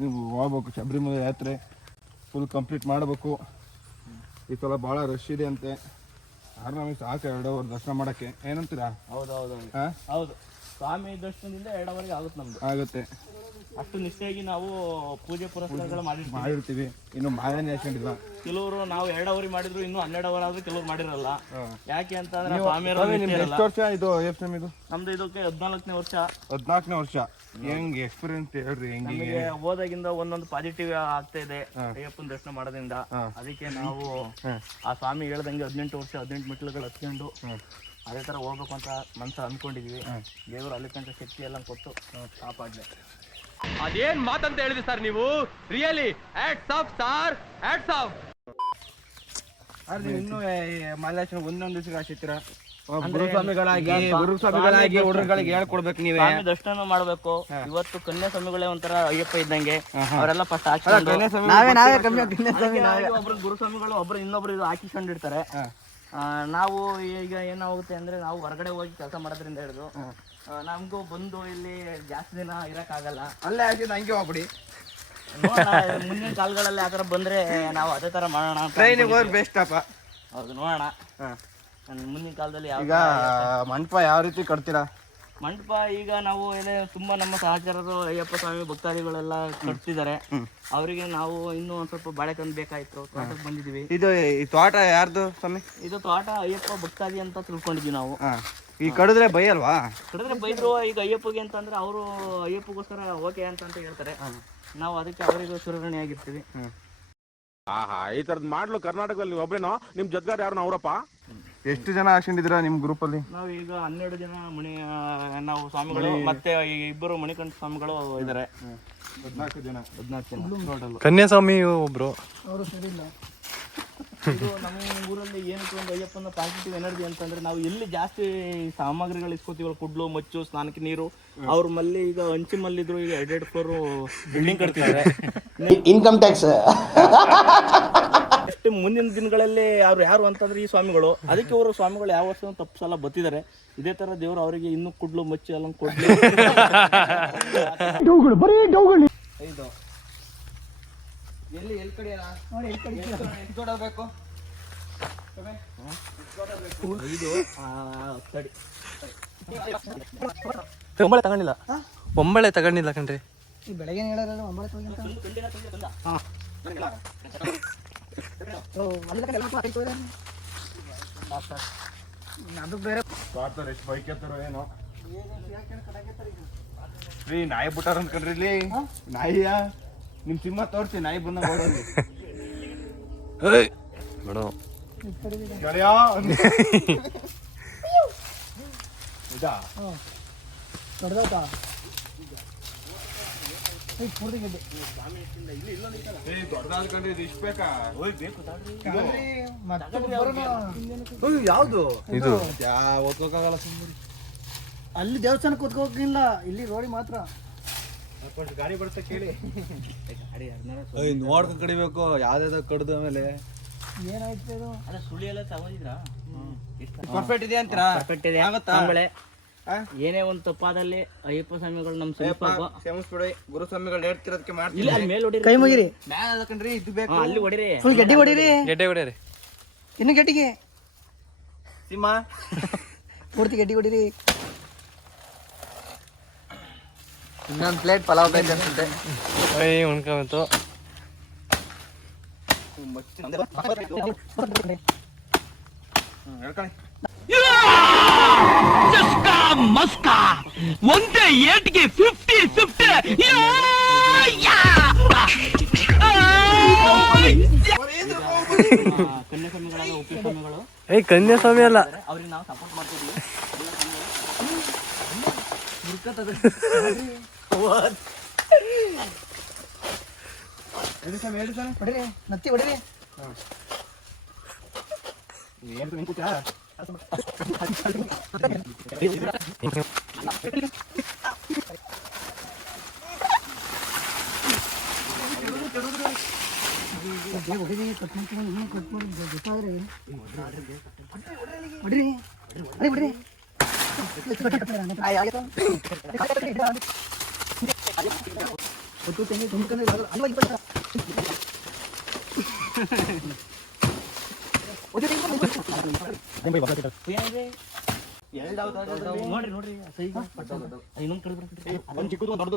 ನೀವು ಹೋಗ್ಬೇಕು ಶಬರಿಮಲೆ ಯಾತ್ರೆ ಫುಲ್ ಕಂಪ್ಲೀಟ್ ಮಾಡಬೇಕು. ಈ ಸಲ ಭಾಳ ರಶ್ ಇದೆ ಅಂತೆ. ಯಾರು ನಮಗೆ ಸಾಕು 2 ಅವರ್ ದರ್ಶನ ಮಾಡೋಕ್ಕೆ, ಏನಂತೀರಾ? ಹೌದು, ಸ್ವಾಮಿ ದರ್ಶನದಿಂದ 2 ಅವರ್ಗೆ ಆಗುತ್ತೆ ನಮ್ದು. ಆಗುತ್ತೆ. ಅಷ್ಟು ನಿಷ್ಠೆಯಾಗಿ ನಾವು ಪೂಜೆ ಪುರಸ್ಕಾರಗಳು ಮಾಡಿರ್ತೀವಿ. ಇನ್ನು ಮಾಯನೇ ಹಾಕೊಂಡಿಲ್ಲ. ಕೆಲವರು ನಾವು 2 ಅವರ್ ಮಾಡಿದ್ರು ಇನ್ನು 12 ಅವರ್ ಆದ್ರೂ ಕೆಲವ್ರು ಮಾಡಿರಲ್ಲ. ಯಾಕೆ ಅಂತಂದ್ರೆ ಸ್ವಾಮಿಯವರು ಎಷ್ಟು ವರ್ಷ ಇದು ಇದು ನಮ್ದು ಇದಕ್ಕೆ 14ನೇ ವರ್ಷ. 14ನೇ ವರ್ಷ. ಹೆಂಗೆ ಎಕ್ಸ್ಪೀರಿಯನ್ಸ್ ಹೇಳ್ರಿ? ನಮಗೆ ಹೋದಾಗಿಂದ ಒಂದೊಂದು ಪಾಸಿಟಿವ್ ಆಗ್ತಾ ಇದೆ ಅಯ್ಯಪ್ಪನ ದರ್ಶನ ಮಾಡೋದ್ರಿಂದ. ಅದಕ್ಕೆ ನಾವು ಆ ಸ್ವಾಮಿ ಹೇಳ್ದಂಗೆ 18 ವರ್ಷ 18 ಮೆಟ್ಲುಗಳು ಹತ್ಕೊಂಡು ಅದೇ ತರ ಹೋಗ್ಬೇಕು ಅಂತ ಮನಸ್ಸು ಅಂದ್ಕೊಂಡಿದೀವಿ. ದೇವರು ಅಲ್ಲಿ ತನಕ ಶಕ್ತಿ ಎಲ್ಲ ಕೊಟ್ಟು ಕಾಪಾಡ್ಲಿ. ಅದೇನ್ ಮಾತಂತ ಹೇಳಿದ್ರಿ ಸರ್ ನೀವು? Really hats off sir, hats off. ಇನ್ನು ಮಾಲಾಚನ ಒಂದೊಂದು ದಿವಸ ಆಶಿತ್ರ ಗುರುಸ್ವಾಮಿಗಳಾಗಿ ಹುಡುಗರಿಗೆ ಹೇಳ್ಕೊಡ್ಬೇಕು. ನೀವೇ ದರ್ಶನ ಮಾಡ್ಬೇಕು. ಇವತ್ತು ಕನ್ಯಾಸ್ವಾಮಿಗಳೇ ಒಂಥರ ಅಯ್ಯಪ್ಪ ಇದ್ದಂಗೆ. ಅವರೆಲ್ಲ ಫಸ್ಟ್ ಒಬ್ರು ಗುರುಸ್ವಾಮಿಗಳು ಒಬ್ರು ಇನ್ನೊಬ್ರು ಇದು ಹಾಕಿಕೊಂಡಿರ್ತಾರೆ. ನಾವು ಈಗ ಏನಾಗುತ್ತೆ ಅಂದ್ರೆ ನಾವು ಹೊರಗಡೆ ಹೋಗಿ ಕೆಲಸ ಮಾಡೋದ್ರಿಂದ ಹಿಡಿದು ನಮಗೂ ಬಂದು ಇಲ್ಲಿ ಜಾಸ್ತಿ ದಿನ ಇರಕ್ಕಾಗಲ್ಲ. ಅಲ್ಲೇ ಹಾಕಿದ್ ಹಂಗೆ ಹೋಗ್ಬಿಡಿ. ಮುಂದಿನ ಕಾಲಗಳಲ್ಲಿ ಆ ಥರ ಬಂದ್ರೆ ನಾವು ಅದೇ ತರ ಮಾಡೋಣ. ಟ್ರೈನಿಗೆ ಹೋಗಿ ಬೆಸ್ಟ್ ಅಪ್ಪ. ಹೌದು, ನೋಡೋಣ ಮುಂದಿನ ಕಾಲದಲ್ಲಿ. ಈಗ ಮಂಟಪ ಯಾವ ರೀತಿ ಕಟ್ತೀರಾ? ಮಂಟಪ ಈಗ ನಾವು ತುಂಬಾ ನಮ್ಮ ಸಹಚರರು ಅಯ್ಯಪ್ಪ ಸ್ವಾಮಿ ಭಕ್ತಾದಿಗಳೆಲ್ಲ ಕಟ್ತಿದ್ದಾರೆ. ಅವರಿಗೆ ನಾವು ಇನ್ನೂ ಒಂದ್ ಸ್ವಲ್ಪ ಬಾಳೆಕಂದು ಬೇಕಾಯ್ತು, ತೋಟಕ್ಕೆ ಬಂದಿದೀವಿ. ಇದು ಈ ತೋಟ ಯಾರ್ದು ಸ್ವಾಮಿ? ಇದು ತೋಟ ಅಯ್ಯಪ್ಪ ಭಕ್ತಾದಿ ಅಂತ ತಿಳ್ಕೊಂಡಿದ್ವಿ ನಾವು. ಈ ಕಡಿದ್ರೆ ಬೈಯಲ್ವಾ? ಕಡಿದ್ರೆ ಬೈದ್ರು. ಈಗ ಅಯ್ಯಪ್ಪಗೆ ಅಂತಂದ್ರೆ ಅವರು ಅಯ್ಯಪ್ಪಗೋಸ್ಕರ ಓಕೆ ಅಂತ ಹೇಳ್ತಾರೆ. ನಾವು ಅದಕ್ಕೆ ಅವರಿಗೂ ಸುರಗಣಿ ಆಗಿರ್ತೀವಿ. ಈ ತರದ್ ಮಾಡ್ಲು ಕರ್ನಾಟಕದಲ್ಲಿ ಒಬ್ರೇನೋ? ನಿಮ್ ಜೊತೆಗಾರ ಯಾರು ಅವರಪ್ಪ? ಎಷ್ಟು ಜನ ಹಾಕೊಂಡಿದ್ದೀರಾ ನಿಮ್ ಗ್ರೂಪ್ ಅಲ್ಲಿ? ನಾವು ಈಗ 12 ಜನ ನಾವು ಸ್ವಾಮಿಗಳು ಮತ್ತೆ ಇಬ್ಬರು ಮಣಿಕಂಠ ಸ್ವಾಮಿಗಳು ಇದಾರೆ. 14 ಜನ. ಕನ್ಯಾಸ್ವಾಮಿ ಒಬ್ರು. ಅವರು ಸರಿ ಇಲ್ಲ. ಇದು ನಮ್ಮ ಊರಲ್ಲಿ ಏನಕ್ಕೆ ಒಂದು ಅಯ್ಯಪ್ಪನ ಪಾಸಿಟಿವ್ ಎನರ್ಜಿ ಅಂತಂದ್ರೆ ನಾವು ಎಲ್ಲಿ ಜಾಸ್ತಿ ಸಾಮಗ್ರಿಗಳು ಇಸ್ಕೋತೀವಲ್ಲ, ಕುಡ್ಲು ಮಚ್ಚು ಸ್ನಾನಕ್ಕೆ ನೀರು, ಅವ್ರ ಮಲ್ಲಿ ಈಗ ಹಂಚಿ ಮಲ್ಲಿದ್ರು ಈಗ 2 ಫ್ಲೋರ್ ಬಿಲ್ಡಿಂಗ್ ಕಟ್ತಿದ್ದಾರೆ. ಇನ್ಕಮ್ ಟ್ಯಾಕ್ಸ್ ಅಷ್ಟೇ. ಮುಂದಿನ ದಿನಗಳಲ್ಲಿ ಅವ್ರು ಯಾರು ಅಂತಂದ್ರೆ ಈ ಸ್ವಾಮಿಗಳು. ಅದಕ್ಕೆ ಅವರು ಸ್ವಾಮಿಗಳು ಯಾವ ವರ್ಷ ತಪ್ಪು ಸಲ ಬತ್ತಿದ್ದಾರೆ. ಇದೇ ತರ ದೇವರು ಅವರಿಗೆ ಇನ್ನೂ ಕುಡ್ಲು ಮಚ್ಚು ಎಲ್ಲ ಕೊಡ್ಲಿ. ಇದು ಎಲ್ಲಿ ಕಡೆ ಬೇಕು? ಒಂಬಳೆ ತಗೊಂಡಿಲ್ಲ. ಒಂಬಳೆ ತಗೊಂಡಿಲ್ಲ ಕಣ್ರಿ. ಬೆಳಗ್ಗೆ ಹೇಳೋದಲ್ಲ ಒಂಬಳೆ ಅದು ಬೇರೆ ಮಾಡ್ತಾರೆ. ಎಷ್ಟು ಬೈಕ್ ಎತ್ತಾರೋ ಏನೋ. ರೀ ನಾಯಿ ಬಿಟ್ಟಾರ ಅಂದ್ಕೊಂಡ್ರಿ ಇಲ್ಲಿ. ನಾಯಿಯ ನಿಮ್ ಸಿಂಹ ತೋರಿಸಿ ನಾಯಿ ಬಂದ ಓಡೋದು. ಮೇಡಮ್ ಇದಾ ಕಡ್ದೋತಾ ಯಾವ್ದು ಇದು? ಓದ್ಕೋಕಾಗಲ್ಲ. ಅಲ್ಲಿ ದೇವಸ್ಥಾನಕ್ಕೆ ಕೂತ್ಕೋಗಿಲ್ಲ, ಇಲ್ಲಿ ರೋಡಿ ಮಾತ್ರ. ಗಾಡಿ ಬರ್ತಾ ಕೇಳಿ. ನೋಡ್ಕೊಂಡ್ ಕಡಿಬೇಕು. ಯಾವ್ದಾವ್ದು ಕಡ್ದು ಆಮೇಲೆ ಏನಾಯ್ತು ಇದು? ಅದೇ ಸುಳಿ ಎಲ್ಲ ತಗೊಂಡಿದ್ರಾ? ಪರ್ಫೆಕ್ಟ್ ಇದೆ ಅಂತೀರಾ? ಪರ್ಫೆಕ್ಟ್ ಇದೆ. ಏನೇ ಒಂದು ತಪ್ಪಾದಲ್ಲಿ ಅಯ್ಯಪ್ಪ ಸ್ವಾಮಿಗಳು ನಮ್ ಕ್ಷಮಿಸ್ಬಿಡಿ. ಗುರುಸ್ವಾಮಿಗಳು ಹೇಳ್ತಿರೋದಕ್ಕೆ ಇಲ್ಲ, ಅಲ್ಲಿ ಮೇಲೆ ಹೊಡಿರಿ, ಕೈ ಮುಗಿರಿ. ಮ್ಯಾಲ ಇದು ಬೇಕು. ಅಲ್ಲಿ ಹೊಡಿರಿ, ಫುಲ್ ಗೆಡ್ಡೆ ಹೊಡಿರಿ. ಗೆಡ್ಡೆ ಹೊಡ್ಯಾರಿ. ಇನ್ನು ಗೆಡ್ಡಿಗೆ ಸಿಂಹ ಪೂರ್ತಿ ಗೆಡ್ಡಿ ಹೊಡಿರಿ. ಇನ್ನೊಂದು ಪ್ಲೇಟ್ ಪಲಾವ್ ಬೇಕು ಅನ್ಸುತ್ತೆ. ಉಣ್ಕೊಂಬತ್ತು. ಒಂದೇ ಏಟ್ಗೆ 50-50. ಕನ್ಯಾಸ್ವಾಮಿಗಳಾದ ಉಪ್ಪಿ ಸ್ವಾಮಿಗಳು. ಕನ್ಯಾಸ್ವಾಮಿ ಅಲ್ಲ, ಅವ್ರಿಗೆ ನಾವು ಸಪೋರ್ಟ್ ಮಾಡ್ತಿದ್ವಿ. ಹೊಡಿರಿ, ನತ್ತಿ ಹೊಡಿರಿ. ಹೊಡಿರಿ, ಕಟ್ ಮಾಡಿ ಗೊತ್ತಾದ್ರೆ ಹೊಡಿರಿ, ಹೊಡಿರಿ. ನೋಡ್ರಿ ನೋಡ್ರಿ ಇನ್ನೊಂದು ಕಡೆ ಒಂದು ಚಿಕ್ಕದು ಒಂದು ದೊಡ್ಡದು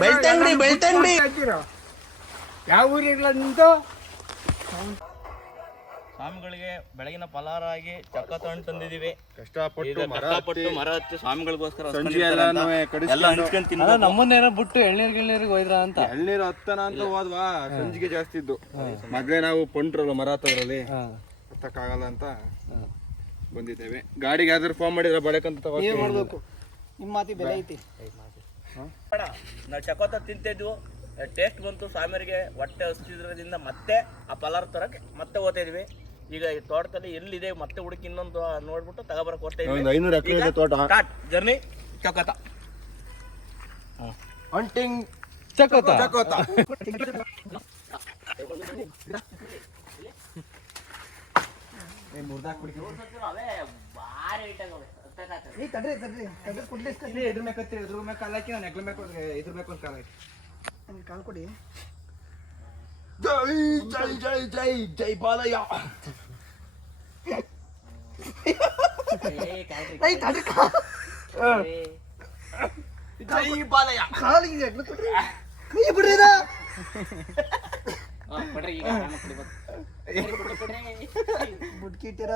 ಬೆಳ್ತಂಗಡಿ ಯಾವ ಊರಿಲ್ಲ ನಿಂತು ಸ್ವಾಮಿಗಳಿಗೆ ಬೆಳಗಿನ ಫಲಹಾರ ಆಗಿ ಚಕ್ಕ ತಗೊಂಡು ತಂದಿದೀವಿ. ಕಷ್ಟಪಟ್ಟು ಕಷ್ಟಪಟ್ಟು ಮರ ಹತ್ತಿ ಸ್ವಾಮಿಗಳಿಗೋಸ್ಕರ ಸಂಜೆ ಎಲ್ಲಾನು ಎಲ್ಲ ಹಂಚ್ಕೊಂಡ್ ತಿನ್ನೋದು. ನಮ್ಮನ್ನೇನೋ ಬಿಟ್ಟು ಎಳ್ನೀರ್ಗೆ ಹೋಯ್ದ್ರ ಅಂತ ಎಳ್ನೀರು ಹತ್ತನ ಅಂತ ಹೋದ್ವಾ ಸಂಜಿಗೆ ಜಾಸ್ತಿ ಇದ್ದು ಮಗ್ಲೇ ನಾವು ಪಂಟ್ರಲ್ಲ ಮರ ಹತ್ತದ್ರಲ್ಲಿ ಹತ್ತಕ್ಕಾಗಲ್ಲ ಅಂತ ಬಂದಿದ್ದೇವೆ. ಗಾಡಿಗೆ ಯಾವ್ದಾದ್ರು ಫೋನ್ ಮಾಡಿದ್ರೆ ಬಡಕಂತ ನೀವೇ ಮಾಡ್ಬೇಕು. ನಿಮ್ಮ ಮಾತಿ ಬೆಲೆ ಐತಿ. ನಾವು ಚಕೋತ ತಿಂತಿದ್ವು, ಟೇಸ್ಟ್ ಬಂತು ಸ್ವಾಮಿಯರಿಗೆ, ಹೊಟ್ಟೆ ಹಸ್ತಿದ್ರದಿಂದ ಮತ್ತೆ ಆ ಫಲಾರ ತರಕ್ಕೆ ಮತ್ತೆ ಹೋಗ್ತಾ ಇದ್ವಿ. ಈಗ ಈ ತೋಟದಲ್ಲಿ ಎಲ್ಲಿದೆ ಮತ್ತೆ ಹುಡುಕಿ ಇನ್ನೊಂದು ನೋಡ್ಬಿಟ್ಟು ತಗೋಬರಕ್ ಹೋಗ್ತಾ ಇದ್ವಿ. 500 ಎಕರೆ ಇದೆ ತೋಟ. Journey ಚಕೋತ hunting ಚಕೋತ ಚಕೋತ. ಕಾಲ್ ಕೊಡಿ. ಜೈ ಜೈ ಜೈ ಜೈ ಜೈ ಬಾಲಯ್ಯ. ಜೈ ಬಾಲಯ್ಯ. ಕಾಲಿಗೆ ಕೈ ಬಿಡ್ರಿ ಬುಟ್ಕಿ ಇಟ್ಟಿರ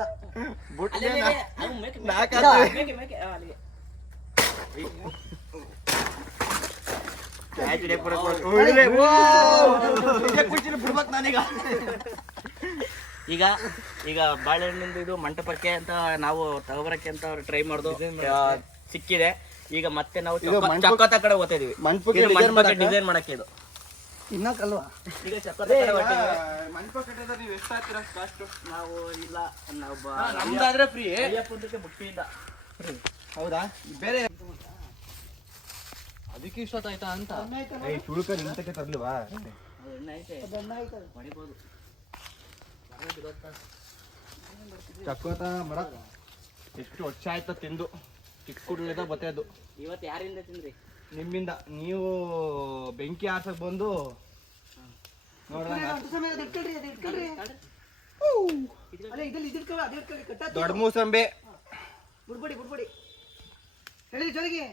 ಈಗ ಈಗ ಬಾಳೆಹಣ್ಣಿಂದ ಇದು ಮಂಟಪಕ್ಕೆ ಅಂತ ನಾವು ತಗೋಬರಕ್ಕೆ ಅಂತ ಟ್ರೈ ಮಾಡ್ದು ಸಿಕ್ಕಿದೆ. ಈಗ ಮತ್ತೆ ನಾವು ಚಕೋತ ಕಡೆ ಹೋಗ್ತಾ ಇದೀವಿ. ಮಂಟಪಕ್ಕೆ ಡಿಸೈನ್ ಮಾಡಕ್ಕೆ ಇದು ತಿನ್ನಕಲ್ವಾ? ಈಗ ಚಕೋತ ನೀವು ಎಷ್ಟು ಹಾಕ್ತೀರಾ ಕಾಸ್ಟ್? ನಾವು ಇಲ್ಲ ನಾವು ನಮ್ದಾದ್ರೆ ಫ್ರೀ. ಅಯ್ಯಪ್ಪಂದಕ್ಕೆ ಬುಟ್ಟಿಯಿಂದ ಹೌದಾ? ಬೇರೆ ಅದಕ್ಕೆ ಇಷ್ಟೊತ್ತಾಯ್ತಾ ಅಂತ ಶುಲ್ಕ ನಿಂತಕ್ಕೆ ತರ್ಲಿವಾ? ಎಣ್ಣೆ ಐತೆ ಹೊಡಿಬೋದು. ಚಕೋತ ಮರ ಎಷ್ಟು ವರ್ಷ ಆಯ್ತ ತಿಂದು, ಚಿಕ್ಕ ಹುಡುಗದ ಬತ್ತದು. ಇವತ್ತು ಯಾರಿಂದ ತಿಂದ್ರಿ? ನಿಮ್ಮಿಂದ. ನೀವು ಬೆಂಕಿ ಆರ್ಸಕ್ ಬಂದು ನೋಡ್ರಿ ದೊಡ್ಡ ಮೂಸಂಬೆ ಬಿಡ್ಬೇಡಿ ಬಿಡ್ಬೇಡಿ ಹೇಳಿ ಜೋರಿಗೆ.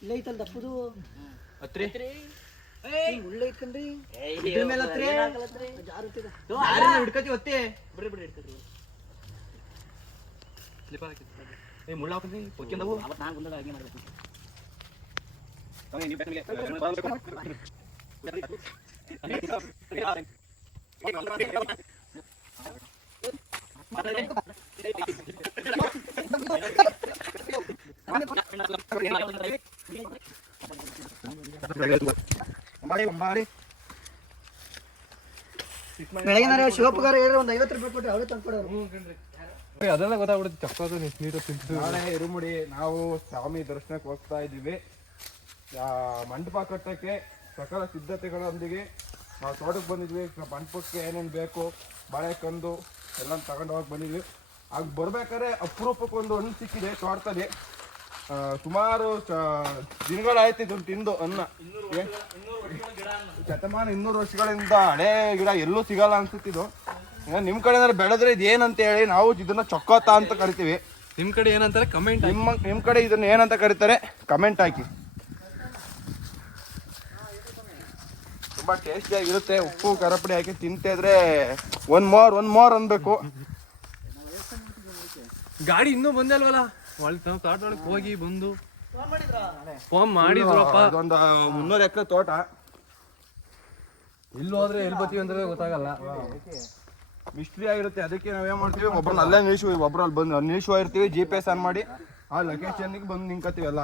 ಇಲ್ಲ ಐತಲ್ ದಪ್ಪದು ಹತ್ರಿ ಉಳ್ಳೆ ಐತ್ಕಂಡ್ರಿ ಹಿಡ್ಕತಿ ಹೊತ್ತಿ ಬಿಡ್ರಿ ಬಿಡ್ರಿ ಇಡ್ತೀರಿ. ಮುಳ್ಳ ಹಾಕಿ ಹೊತ್ಕೊಂಡವು. ಅವತ್ತು ನಾನು ಬಂದಾಗ ಹಾಗೆ ಮಾಡ್ಬೇಕು. ಬೆಳಗಿನ ಶಿವಪ್ಪಗಾರ ಹೇಳಿದ್ರೆ ಒಂದು 50 ರೂಪಾಯಿ ಕೊಟ್ಟರೆ ಅವರೇ ತಂದ್ಕೊಡೋರು. ಅದೆಲ್ಲ ಗೊತ್ತಾಗ್ಬಿಡುತ್ತೆ ಚಕೋತ ನೀರು ತಿಂತು. ನಾಳೆ ಇರುಮುಡಿ ನಾವು ಸ್ವಾಮಿ ದರ್ಶನಕ್ಕೆ ಹೋಗ್ತಾ ಇದ್ದೀವಿ. ಮಂಟಪ ಕಟ್ಟಕ್ಕೆ ಸಕಲ ಸಿದ್ಧತೆಗಳೊಂದಿಗೆ ನಾವು ತೋಟಕ್ಕೆ ಬಂದಿದ್ವಿ. ಮಂಟಪಕ್ಕೆ ಏನೇನು ಬೇಕು ಬಾಳೆಕಂದು ಎಲ್ಲ ತಗೊಂಡು ಹೋಗಿ ಬಂದಿದ್ವಿ. ಆಗ ಬರ್ಬೇಕಾದ್ರೆ ಅಪರೂಪಕ್ಕೆ ಒಂದು ಹಣ್ಣು ಸಿಕ್ಕಿದೆ ತೋಟದಲ್ಲಿ. ಸುಮಾರು ದಿನಗಳಾಯ್ತು ಇದನ್ನು ತಿಂದು ಅನ್ನ. ಶತಮಾನ 200 ವರ್ಷಗಳಿಂದ ಹಳೇ ಗಿಡ ಎಲ್ಲೂ ಸಿಗಲ್ಲ ಅನ್ಸುತ್ತಿದ್ದು. ನಿಮ್ಮ ಕಡೆ ಏನಾದ್ರು ಬೆಳೆದ್ರೆ ಇದು ಏನಂತ ಹೇಳಿ ನಾವು ಇದನ್ನ ಚಕೋತ ಅಂತ ಕರಿತೀವಿ. ನಿಮ್ ಕಡೆ ಏನಂತಾರೆ ಕಮೆಂಟ್. ನಿಮ್ಮ ಕಡೆ ಇದನ್ನ ಏನಂತ ಕರೀತಾರೆ ಕಮೆಂಟ್ ಹಾಕಿ. ತುಂಬಾ ಟೇಸ್ಟಿಯಾಗಿರುತ್ತೆ. ಉಪ್ಪು ಖಾರಪುಡಿ ಹಾಕಿ ತಿಂತಿದ್ರೆ ಒನ್ ಮೋರ್ ಅನ್ಬೇಕು. ಗಾಡಿ ಇನ್ನೂ ಬಂದೇ ಅಲ್ವಲ್ಲ? ತೋಟದೊಳಗೆ ಹೋಗಿ ಬಂದು ಫೋನ್ ಮಾಡಿದ್ರಪ್ಪ. ಅದೊಂದು 300 ಎಕರೆ ತೋಟ. ಇಲ್ಲಿ ಹೋದ್ರೆ ಎಲ್ಲಿ ಬರ್ತೀವಿ ಅಂದ್ರೆ ಗೊತ್ತಾಗಲ್ಲ. ಮಿಸ್ಟ್ರಿ ಆಗಿರುತ್ತೆ. ಅದಕ್ಕೆ ನಾವೇನ್ ಮಾಡ್ತೀವಿ, ಒಬ್ರನ್ನ ಅಲ್ಲೇ ನಿಲ್ಸುವಿ, ಒಬ್ರು ಅಲ್ಲಿ ಬಂದು ನಿಲ್ಸುವ ಇರ್ತೀವಿ. GPS ಆನ್ ಮಾಡಿ ಆ ಲೊಕೇಶನ್ಗೆ ಬಂದು ನಿಂಕತ್ತೀವಿ ಎಲ್ಲ.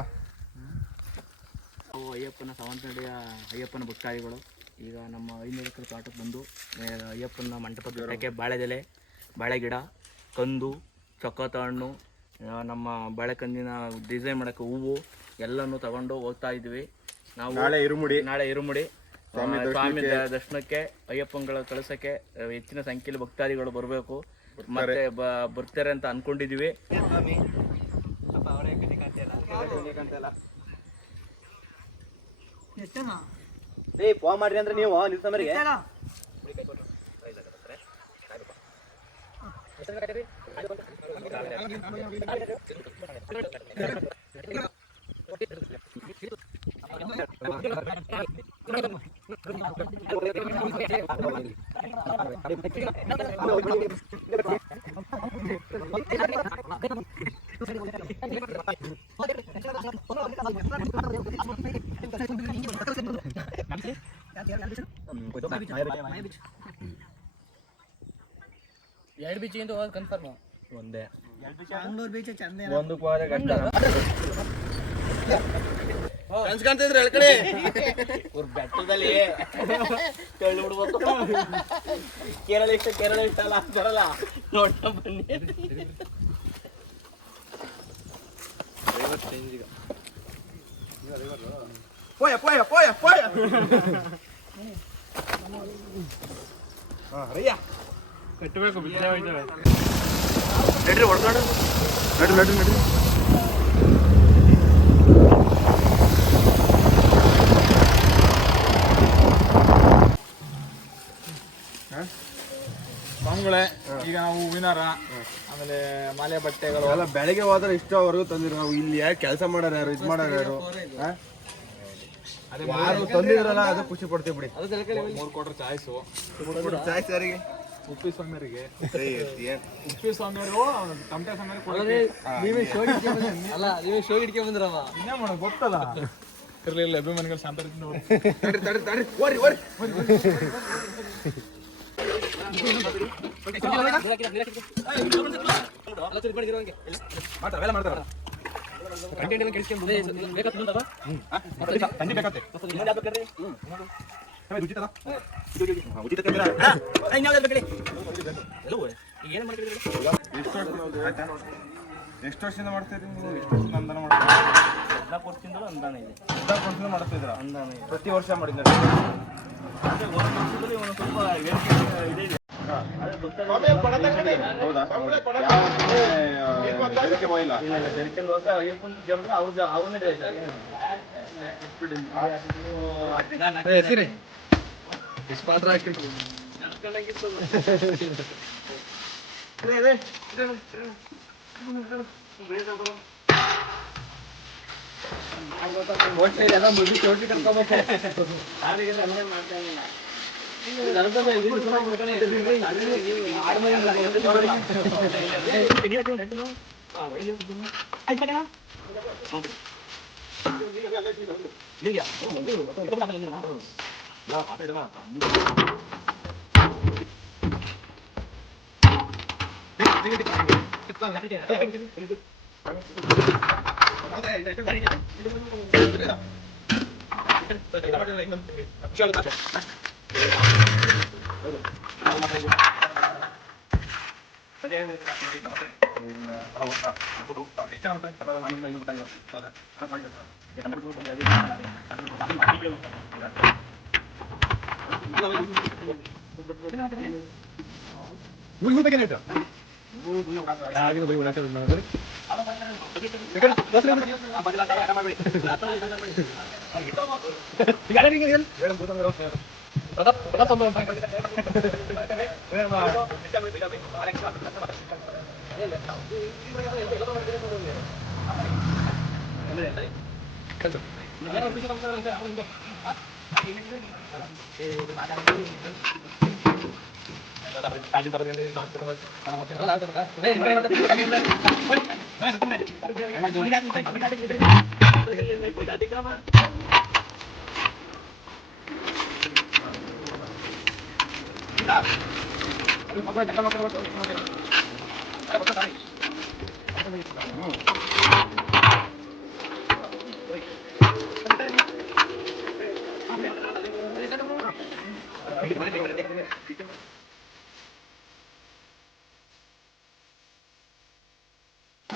ನಾವು ಅಯ್ಯಪ್ಪನ ಸಾವಂತನಡಿಯ ಅಯ್ಯಪ್ಪನ ಭಕ್ತಾದಿಗಳು ಈಗ ನಮ್ಮ 500 ಎಕರೆ ತೋಟಕ್ಕೆ ಬಂದು ಅಯ್ಯಪ್ಪನ ಮಂಟಪದ ಬೆಟ್ಟಕ್ಕೆ ಬಾಳೆದೆಲೆ, ಬಾಳೆಗಿಡ, ಕಂದು, ಚೊಕ್ಕತ ಹಣ್ಣು, ನಮ್ಮ ಬಾಳೆಕಂದಿನ ಡಿಸೈನ್ ಮಾಡೋಕ್ಕೆ ಹೂವು ಎಲ್ಲನೂ ತಗೊಂಡು ಹೋಗ್ತಾ ಇದ್ವಿ. ನಾವು ನಾಳೆ ಇರುಮುಡಿ ಸ್ವಾಮಿ ದರ್ಶನಕ್ಕೆ ಅಯ್ಯಪ್ಪಂಗಳ ಕಳಿಸೋಕ್ಕೆ ಹೆಚ್ಚಿನ ಸಂಖ್ಯೆಯಲ್ಲಿ ಭಕ್ತಾದಿಗಳು ಬರಬೇಕು, ಮತ್ತೆ ಬರ್ತಾರೆ ಅಂತ ಅನ್ಕೊಂಡಿದೀವಿ. ಫೋನ್ ಮಾಡ್ರಿ ಅಂದ್ರೆ ನೀವು ನಿಲ್ಸಮರಿಗೆ ಎರಡು ಬೀಚಿಗಿಂತ ಹೋಗೋದು ಕನ್ಫರ್ಮ್. ಒಂದೇ ಮಂಗಳೂರು ಬೀಚ್ ಚಂದ. ಒಂದಕ್ಕೆ ಹೋದ್ರೆ ಕಷ್ಟ. ಕನ್ಸ್ಕೊಂತಿದ್ರೆ ಹೇಳ್ಕಡೆ ಅವ್ರ ಬೆಟ್ಟದಲ್ಲಿ ತಳ್ಳಿ ಬಿಡ್ಬೇಕು. ಕೇರಳ ಇಷ್ಟಲ್ಲ ಅಂತಾರಲ್ಲ, ನೋಡ್ತಾ ಬನ್ನಿ. ಕಟ್ಟಬೇಕು ಬಿಟ್ಟರೆ ಹೋಯ್ತವೆ. ನಡ್ರಿ ಹೊಡ್ಕೊಂಡು ನಡ್ರಿ ಸ್ವಾಮಿಗಳೇ, ಈಗ ನಾವು ಹೂವಿನಾರ ಆಮೇಲೆ ಮಾಲೆ ಬಟ್ಟೆಗಳು ಎಲ್ಲ ಬೆಳಗ್ಗೆ ಹೋದ್ರೆ ಇಷ್ಟವರೆಗೂ ತಂದಿರೋ ನಾವು ಇಲ್ಲಿ ಯಾರು ಕೆಲಸ ಮಾಡೋರು ಯಾರು ಇದು ಮಾಡೋರು ಯಾರು ಯಾರು ತಂದಿದ್ರಲ್ಲ ಅದು ಖುಷಿ ಪಡ್ತೀವಿ ಬಿಡಿ. 3 ಕ್ವಾರ್ಟರ್ ಚಾಯ್ಸು ಚಾಯ್ಸ್ ಯಾರಿಗೆ? ಉಪ್ಪಿ ಸ್ವಾಮಿಯರಿಗೆ, ಉಪ್ಪಿ ಸ್ವಾಮಿಯವರು ತಮಟೆ ಸ್ವಾಮಿಯರಿಗೆ ನೀವೇ ಶೋ ಇಟ್ಕೊಂಡ್ ಬಂದ್ರವ. ಇನ್ನೇ ಮಾಡೋದು ಗೊತ್ತಲ್ಲ. ಇರ್ಲಿಲ್ಲ ಅಭಿಮಾನಿಗಳು ಶಾಂತ ನೋಡಿ. ಎಷ್ಟು ವರ್ಷದಿಂದ ಮಾಡ್ತಾ ಇದ್ದೀವಿ ನೀವು? ಎಷ್ಟು ವರ್ಷದಿಂದ ಅನುದಾನ ಮಾಡ್ತಾ 14 ವರ್ಷದಿಂದಲೂ ಅನುದಾನ ಇದೆ. 14 ವರ್ಷದಿಂದ ಮಾಡ್ತಿದ್ದೀರಾ? ಅನುದಾನ ಇದೆ. ಪ್ರತಿ ವರ್ಷ ಮಾಡಿದ್ದಾರೆ. ಅದೇ ಒಂದು ವರ್ಷದಲ್ಲಿ ಒಂದು ಸ್ವಲ್ಪ ಏರಿಕೆ ಇದೆ. ಹೌದಾ? ಇದಕ್ಕೆ ಹೋಗಿಲ್ಲ. ಮಾಡಿ